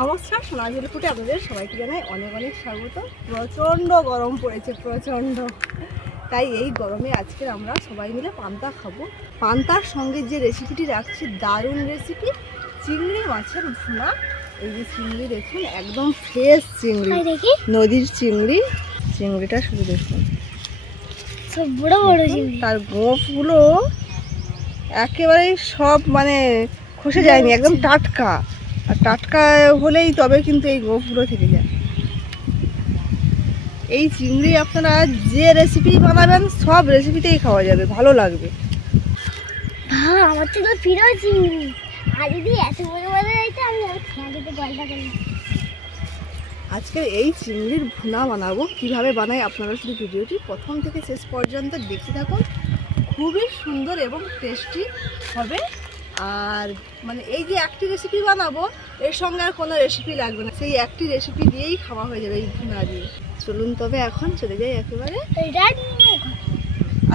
নমস্কার, সোনাঝুরি ফুটে আপনাদের সবাইকে জানাই অনেক অনেক স্বাগত। প্রচণ্ড গরম পড়েছে, প্রচণ্ড। তাই এই গরমে আজকে আমরা সবাই মিলে পান্তা খাবো। পান্তার সঙ্গে যে রেসিপিটি রাখছি, দারুণ রেসিপি, চিংড়ি মাছের ভুনা। এই যে চিংড়ি দেখুন, একদম ফ্রেশ চিংড়ি, নদীর চিংড়ি। চিংড়িটা শুধু দেখুন, তার গোঁফগুলো একেবারে সব মানে খসে যায়নি, একদম টাটকা। আর টাটকা হলেই তবে কিন্তু এই গোঁফগুলো থেকে যায়। এই চিংড়ি আপনারা যে রেসিপি বানাবেন সব রেসিপিতেই খাওয়া যাবে, ভালো লাগবে। আমার তো প্রিয় চিংড়ি, আর যদি এত বড় বড় হইতো আমি খেয়ে দিতে গলদা করি। আজকে এই চিংড়ির ভুনা বানাবো। কিভাবে বানাই আপনারা শুধু ভিডিওটি প্রথম থেকে শেষ পর্যন্ত দেখতে থাকুন। খুবই সুন্দর এবং টেস্টি হবে। আর মানে এই যে একটি রেসিপি বানাবো, এর সঙ্গে আর কোনো রেসিপি লাগবে না, সেই একটি রেসিপি দিয়েই খাওয়া হয়ে যাবে এই ভুনা দিয়ে। চলুন তবে এখন চলে যাই একেবারে।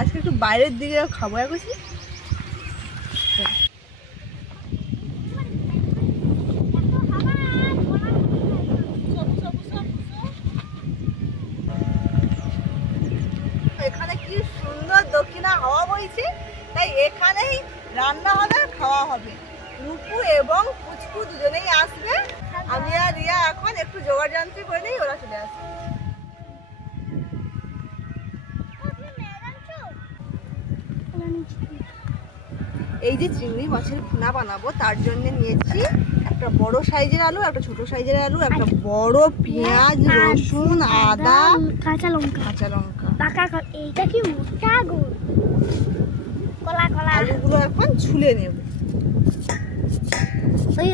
আজকে একটু বাইরের দিকে খাবো এখন। এখানে কি সুন্দর দক্ষিণা হাওয়া বইছে, তাই এখানেই রান্না হবে, খাওয়া হবে। রূপু এবং পুচকু দুজনেই আসবে। আমি আর রিয়া এখন একটু জোগাড় যন্ত্র করে নেই, ওরা চলে আসবে। এই যে চিংড়ি মাছের ভুনা বানাবো, তার জন্য নিয়েছি একটা বড় সাইজের আলু, একটা ছোট সাইজের আলু, একটা বড় পেঁয়াজ, রসুন, আদা, কাঁচা লঙ্কা। এইটা কি মোটা গো, কলা কলা। আলুগুলো এখন ছুলে নেব।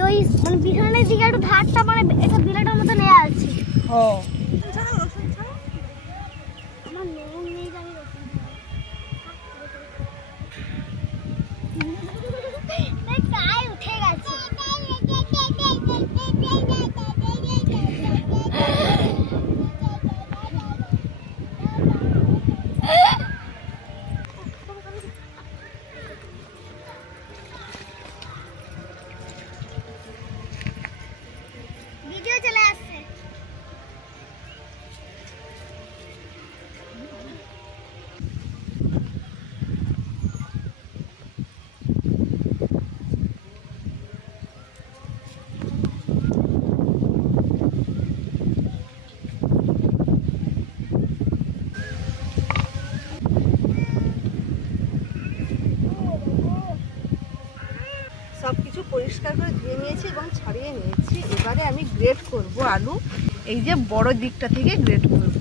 ওই মানে পিছনের দিকে একটু ধারটা, মানে এটা বিলেটের মতো নেওয়া আছে। হ্যাঁ, আমার নুন নেই, জানি রসুন গায়ে উঠে গেছে। ভিডিও চলে আসছে। সবকিছু পরিষ্কার করে ধুয়ে নিয়েছি এবং ছাড়িয়ে নিয়েছি। এবারে আমি গ্রেট করব আলু, এই যে বড় দিকটা থেকে গ্রেট করব।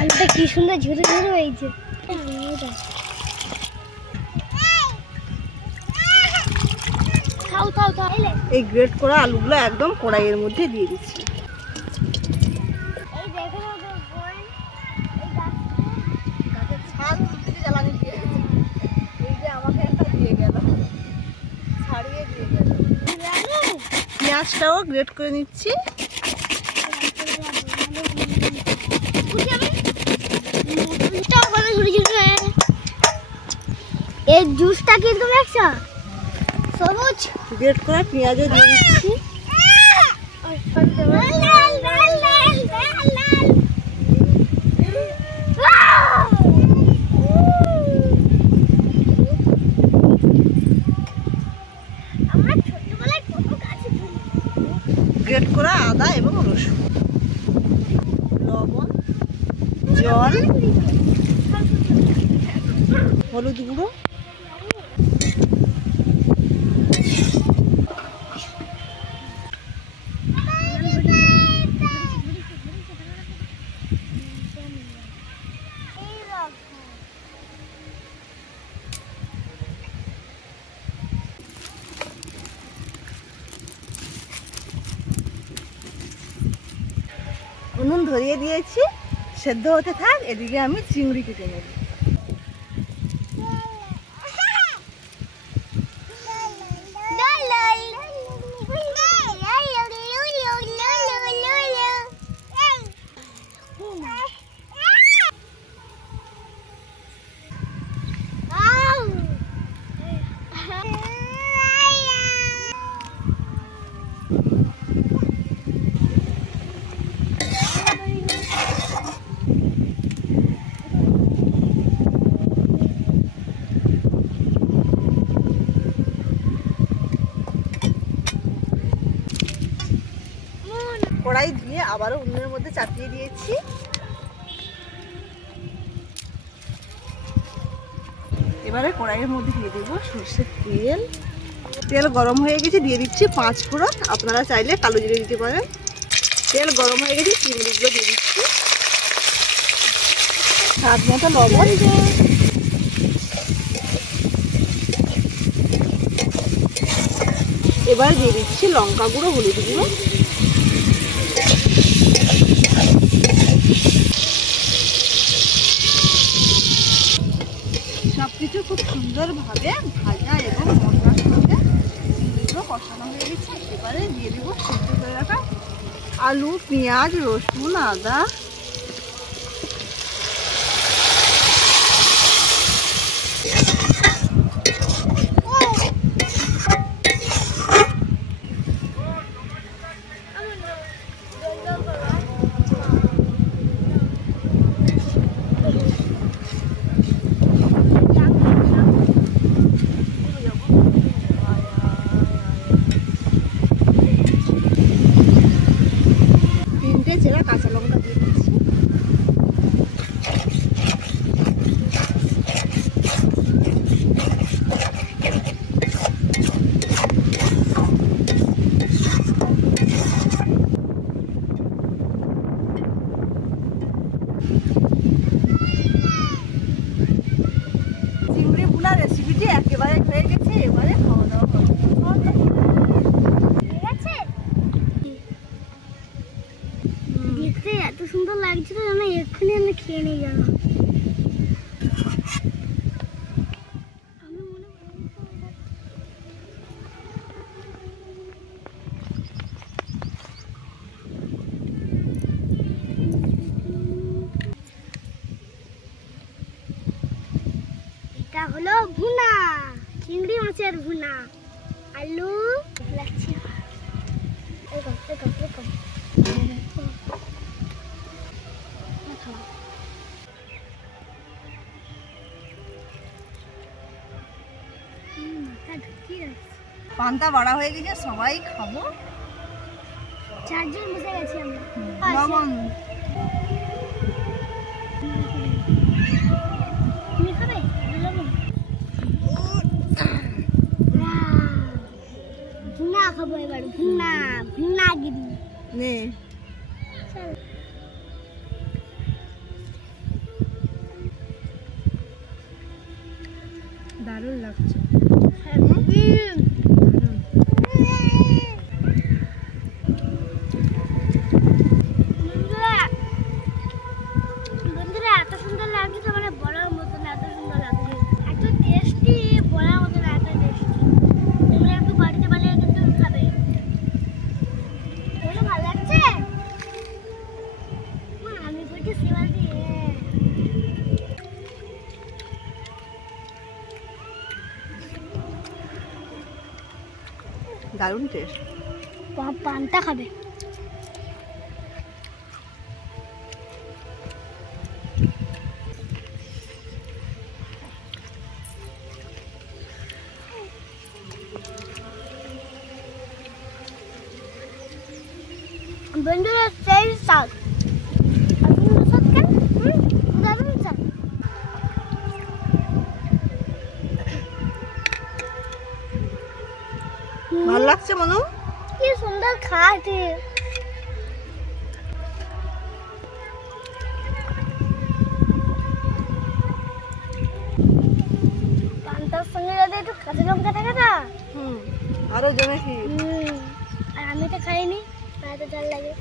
আলুটা কি সুন্দর ঝুরে ঝুরে হয়েছে। এই গ্রেট করা আলুগুলো একদম কড়াইয়ের মধ্যে দিয়ে দিচ্ছি। গাছের ছাল থেকে জ্বালানি দিয়ে গেছে। এই যে আমাকে একটা দিয়ে গেল, ছাড়িয়ে দিয়ে গেল। পেঁয়াজটাও গ্রেট করে নিচ্ছি। এই জুসটা কিন্তু দেখছো, সবুজ। গ্রেট করা পেঁয়াজও দিয়ে দিচ্ছি। গ্রেট করা আদা এবং রসুন, লবণ, জল, হলুদ গুঁড়ো, নুন ধরিয়ে দিয়েছি, সেদ্ধ হতে থাক। এদিকে আমি চিংড়ি কেটে নেব। আবারও উনুনের মধ্যে চাপিয়ে দিয়েছি। এবারে কড়াইয়ের মধ্যে দিয়ে দেবো সর্ষের তেল। তেল গরম হয়ে গেছে, দিয়ে দিচ্ছি 5 ফোড়ন। আপনারা চাইলে কালো জিরে দিতে পারেন। তেল গরম হয়ে গেছে, চিংড়িগুলো দিয়ে দিচ্ছি, স্বাদ মতো লবণ। এবার দিয়ে দিচ্ছি লঙ্কা গুঁড়ো, হলুদ গুঁড়ো। সবকিছু খুব সুন্দরভাবে ভাজা এবং মশলার সঙ্গে চিংড়িগুলো কষানো হয়ে গেছে। এবারে দিয়ে দেবো সেদ্ধ করে রাখা আলু, পেঁয়াজ, রসুন, আদা। চেরা কাঁচা লঙ্কা দিয়ে দিচ্ছি। চিংড়ি ভুনা রেসিপিটি একেবারে হয়ে গেছে। এবারে খাওয়া দাওয়া হবে। দেখতে এত সুন্দর লাগছিল না, এক্ষুনি আমি খেয়ে নিয়ে গেল। এটা হলো ভুনা, চিংড়ি মাছের ভুনা, আলু লাগছে। পান্তা বাড়া হয়ে গেছে, সবাই খাবো। 4 জন বসে গেছি আমরা। লবণ তুমি খাবে? লবণ ভুনা খাবো এবার। ভুনা গিরি নে। দারুণ লাগছে। বন্ধুরা এত সুন্দর লাগছে তো মানে বলার মতো না, এত সুন্দর লাগছে, এত টেস্টি, বলার মতো না, এত টেস্টি। তোমরা একটু বাড়িতে বানিয়ে কিন্তু খাবে। ভালো লাগছে। আমি বলছি সেবা দিয়ে দারুণ টেস্ট। পান্তা খাবে। বন্ধুরা সেই শাক, দারুণ শাক। ভালো লাগছে মনু? কি সুন্দর খাচ্ছে। পান্তার সঙ্গে যদি একটু কাঁচা লঙ্কা থাকে না, আরো জমে কি। আর আমি তো খাইনি, এত ঝাল লাগে।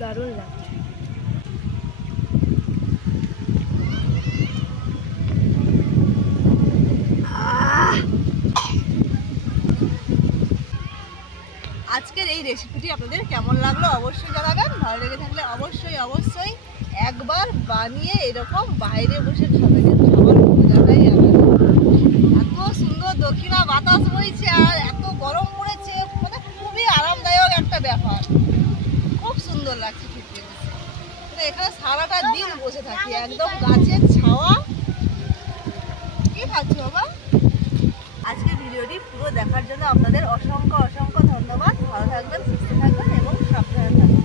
দারুণ লাগছে। আজকের এই রেসিপিটি আপনাদের কেমন লাগলো অবশ্যই জানাবেন। ভালো লেগে থাকলে অবশ্যই একবার বানিয়ে এরকম বাইরে বসে খাবেন। খাবার মজাটাই আলাদা। এত সুন্দর দক্ষিণা বাতাস বইছে আর এত গরম পড়েছে, মানে খুবই একটা ব্যাপার, খুব সুন্দর লাগছে খেতে। এখানে সারাটা দিন বসে থাকি, একদম গাছের ছাওয়া। কি খাচ্ছি বাবা? আজকে ভিডিওটি পুরো দেখার জন্য আপনাদের অসংখ্য অসংখ্য ধন্যবাদ। ভালো থাকবেন, সুস্থ থাকবেন এবং সাবধানে থাকবেন।